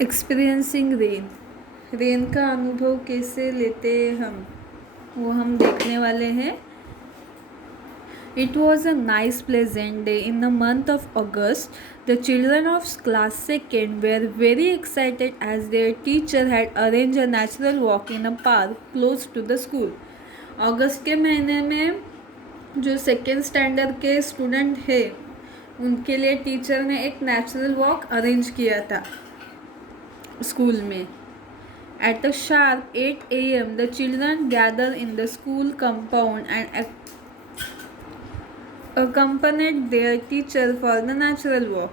Experiencing rain. Rain का अनुभव कैसे लेते हम, वो हम देखने वाले हैं। It was a nice pleasant day in the month of August. The children of class 2nd were very excited as their teacher had arranged a natural walk in a park close to the school. अगस्त के महीने में जो second standard के student है उनके लिए teacher ने एक नेचुरल वॉक अरेंज किया था स्कूल में. At a sharp 8 a.m., the children gathered in the school compound and accompanied their teacher for the natural walk.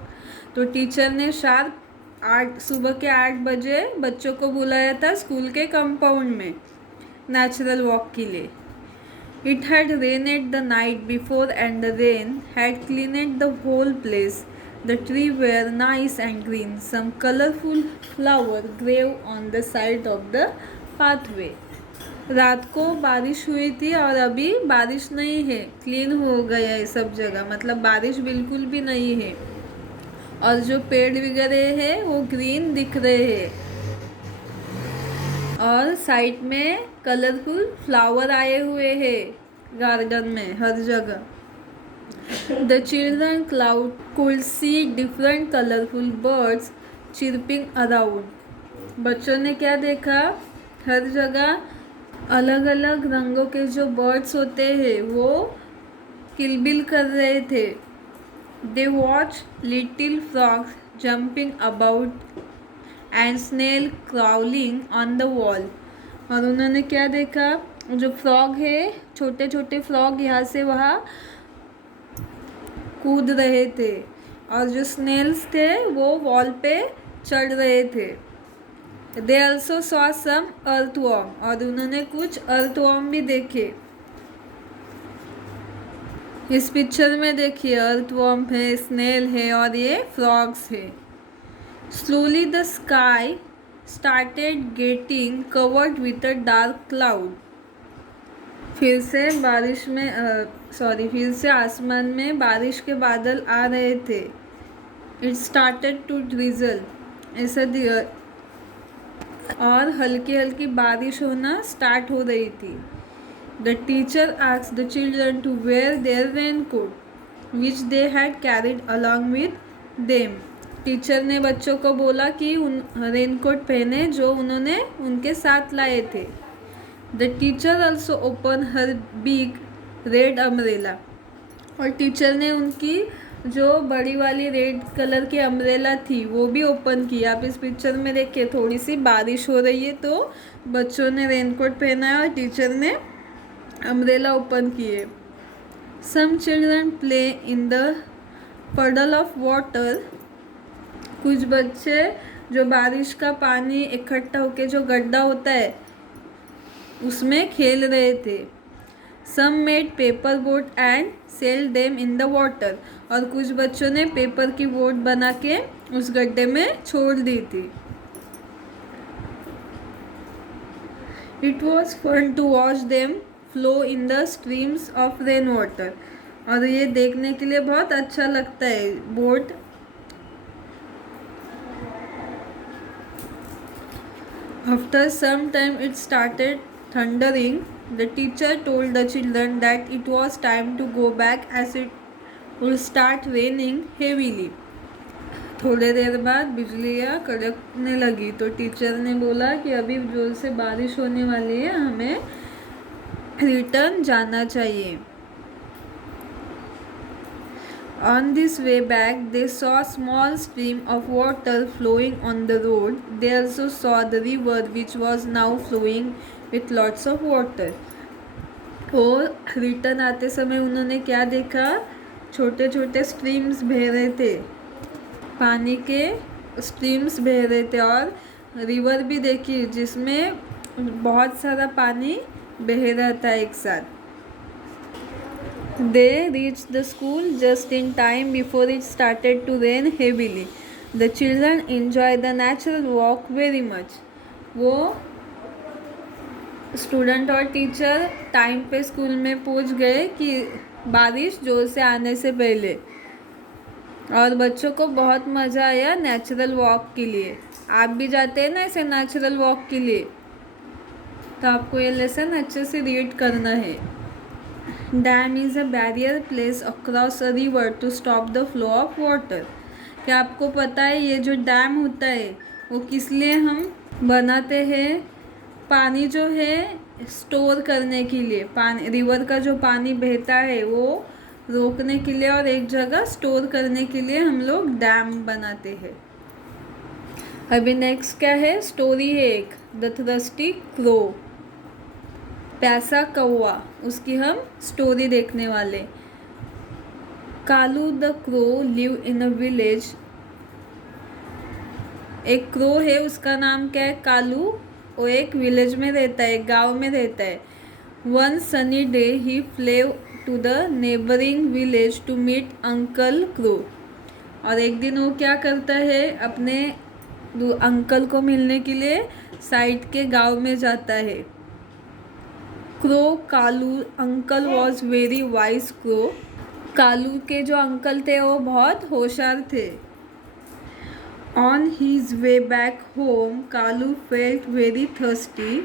तो टीचर ने शार्प सुबह के 8 बजे बच्चों को बुलाया था स्कूल के कंपाउंड में नेचुरल वॉक के लिए. It had rained the night before and the rain had cleaned the whole place. The trees were nice and green. Some colorful flowers grew on the side of the pathway. रात को बारिश हुई थी और अभी बारिश नहीं है, क्लीन हो गया है सब जगह, मतलब बारिश बिल्कुल भी नहीं है. और जो पेड़ वगैरह है वो ग्रीन दिख रहे हैं और साइड में कलरफुल फ्लावर आए हुए हैं गार्डन में हर जगह. The children could see different colorful birds chirping around. बच्चों ने क्या देखा, हर जगह अलग अलग रंगों के जो बर्ड्स होते हैं वो किलबिल कर रहे थे. They watched little frogs jumping about and snail crawling on the wall. और उन्होंने क्या देखा, जो फ्रॉग है छोटे छोटे फ्रॉग यहाँ से वहाँ कूद रहे थे और जो स्नेल्स थे वो वॉल पे चढ़ रहे थे. They also saw some earthworm. और उन्होंने कुछ earthworm भी देखे. इस पिक्चर में देखिए earthworm है, स्नेल है और ये फ्रॉग्स है. Slowly the sky started getting covered with a dark cloud. फिर से आसमान में बारिश के बादल आ रहे थे. It started to drizzle. और हल्की हल्की बारिश होना स्टार्ट हो रही थी. The teacher asked the children to wear their raincoat, which they had carried along with them. Teacher ने बच्चों को बोला कि रेनकोट पहने जो उन्होंने उनके साथ लाए थे. The teacher also opened her big red umbrella. और टीचर ने उनकी जो बड़ी वाली रेड कलर की अम्ब्रेला थी वो भी ओपन की. आप इस पिक्चर में देखिए थोड़ी सी बारिश हो रही है तो बच्चों ने रेनकोट पहना है और टीचर ने अम्ब्रेला ओपन किए. Some children play in the puddle of water. कुछ बच्चे जो बारिश का पानी इकट्ठा होके जो गड्ढा होता है उसमें खेल रहे थे. Some made paper boat and sailed them in the water. और कुछ बच्चों ने पेपर की बोट बना के उस गड्ढे में छोड़ दी थी. It was fun to watch them flow in the streams of rainwater. और ये देखने के लिए बहुत अच्छा लगता है boat. After some time it started thundering. The teacher told the children that it was time to go back as it would start raining heavily. थोड़े देर बाद बिजलियाँ कड़कने लगी तो टीचर ने बोला कि अभी जोर से बारिश होने वाली है, हमें रिटर्न जाना चाहिए. On this way back, they saw a small stream of water flowing on the road. They also saw the river, which was now flowing with lots of water. और रिटर्न आते समय उन्होंने क्या देखा, छोटे छोटे स्ट्रीम्स बह रहे थे, पानी के स्ट्रीम्स बह रहे थे और रिवर भी देखी जिसमें बहुत सारा पानी बह रहा था एक साथ. They reached the school just in time before it started to rain heavily. The children enjoyed the natural walk very much. वो स्टूडेंट और टीचर टाइम पे स्कूल में पहुंच गए कि बारिश जोर से आने से पहले. और बच्चों को बहुत मज़ा आया नेचुरल वॉक के लिए। आप भी जाते हैं ना ऐसे नेचुरल वॉक के लिए, तो आपको ये लेसन अच्छे से रीड करना है। Dam is a barrier place across a river to stop the flow of water. क्या आपको पता है ये जो डैम होता है वो किस लिए हम बनाते हैं? पानी जो है स्टोर करने के लिए, पानी रिवर का जो पानी बहता है वो रोकने के लिए और एक जगह स्टोर करने के लिए हम लोग डैम बनाते हैं। अभी नेक्स्ट क्या है? स्टोरी है एक, द थ्रस्टी क्रो, प्यासा कौवा, उसकी हम स्टोरी देखने वाले। Kalu the crow live in a village. एक क्रो है, उसका नाम क्या है? कालू। वो एक विलेज में रहता है, एक गांव में रहता है। One sunny day he flew to the neighbouring village to meet uncle crow. और एक दिन वो क्या करता है, अपने अंकल को मिलने के लिए साइड के गांव में जाता है। Crow Kalu uncle was very wise crow. Kalu के जो अंकल थे वो बहुत होशियार थे। On his way back home Kalu felt very thirsty.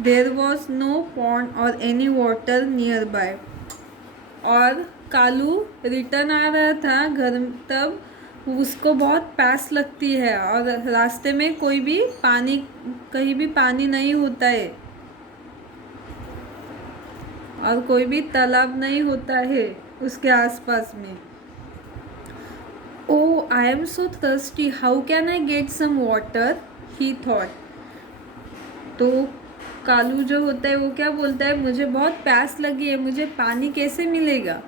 There was no pond or any water nearby. और कालू रिटर्न आ रहा था घर, तब उसको बहुत प्यास लगती है और रास्ते में कोई भी पानी, कहीं भी पानी नहीं होता है और कोई भी तालाब नहीं होता है उसके आसपास में। Oh I am so thirsty, how can I get some water, he thought. तो कालू जो होता है वो क्या बोलता है, मुझे बहुत प्यास लगी है, मुझे पानी कैसे मिलेगा।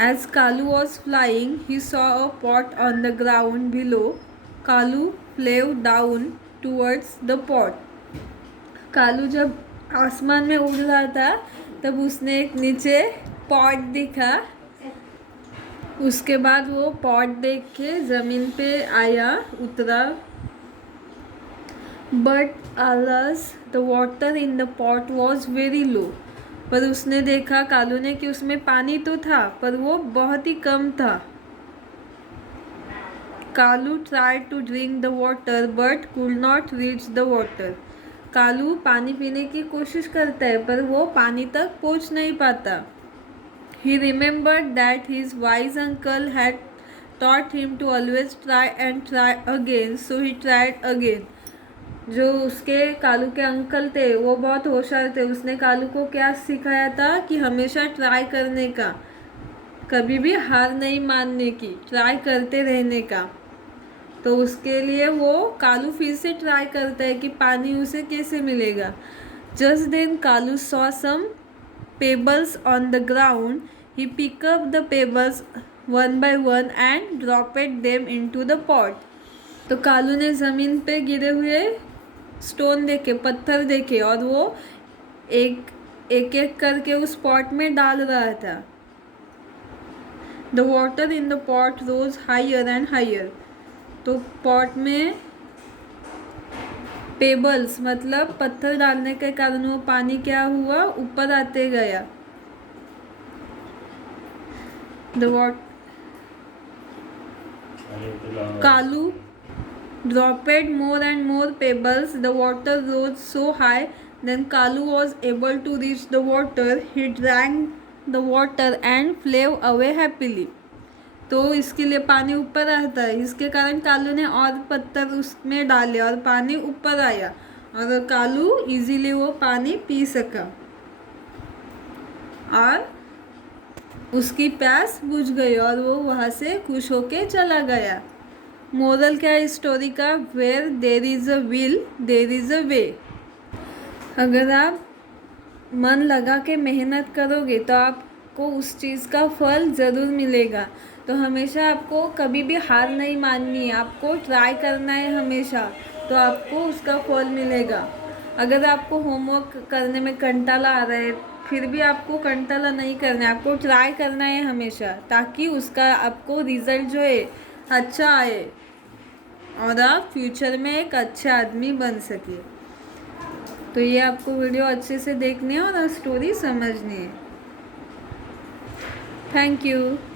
As Kalu was flying he saw a pot on the ground below. Kalu flew down towards the pot. Kalu जब आसमान में उड़ रहा था तब उसने एक नीचे पॉट दिखा। उसके बाद वो पॉट देख के ज़मीन पे आया, उतरा। But alas the water in the pot was very low. पर उसने देखा, कालू ने, कि उसमें पानी तो था पर वो बहुत ही कम था। Kalu try to drink the water but could not reach the water. Kalu पानी पीने की कोशिश करता है पर वो पानी तक पहुंच नहीं पाता। He remembered that his wise uncle had taught him to always try and try again, so he tried again. जो उसके कालू के अंकल थे वो बहुत होशियार थे। उसने कालू को क्या सिखाया था कि हमेशा ट्राई करने का, कभी भी हार नहीं मानने की, ट्राई करते रहने का। तो उसके लिए वो कालू फिर से ट्राई करता है कि पानी उसे कैसे मिलेगा। Just then Kalu saw some pebbles on the ground. He picked up the pebbles one by one and dropped them into the pot. तो कालू ने ज़मीन पे गिरे हुए स्टोन देखे, पत्थर देखे, और वो एक एक करके उस पॉट में डाल रहा था। The water in the pot rose higher and higher. तो पॉट में पेबल्स मतलब पत्थर डालने के कारण वो पानी क्या हुआ, ऊपर आते गया। Kalu dropped more and more pebbles. The water rose so high. Then Kalu was able to reach the water. He drank the water and flew away happily. तो इसके लिए पानी ऊपर आता है, इसके कारण कालू ने और पत्थर उसमें डाले और पानी ऊपर आया और कालू इजीली वो पानी पी सका और उसकी प्यास बुझ गई और वो वहाँ से खुश होके चला गया। मोरल क्या है इस स्टोरी का? Where there is a will there is a way. अगर आप मन लगा के मेहनत करोगे तो आपको उस चीज़ का फल ज़रूर मिलेगा। तो हमेशा आपको कभी भी हार नहीं माननी है, आपको ट्राई करना है हमेशा, तो आपको उसका फल मिलेगा। अगर आपको होमवर्क करने में कंटाला आ रहा है फिर भी आपको कंटाला नहीं करना है, आपको ट्राई करना है हमेशा, ताकि उसका आपको रिज़ल्ट जो है अच्छा आए और आप फ्यूचर में एक अच्छा आदमी बन सके। तो ये आपको वीडियो अच्छे से देखनी है और स्टोरी समझनी है। Thank you.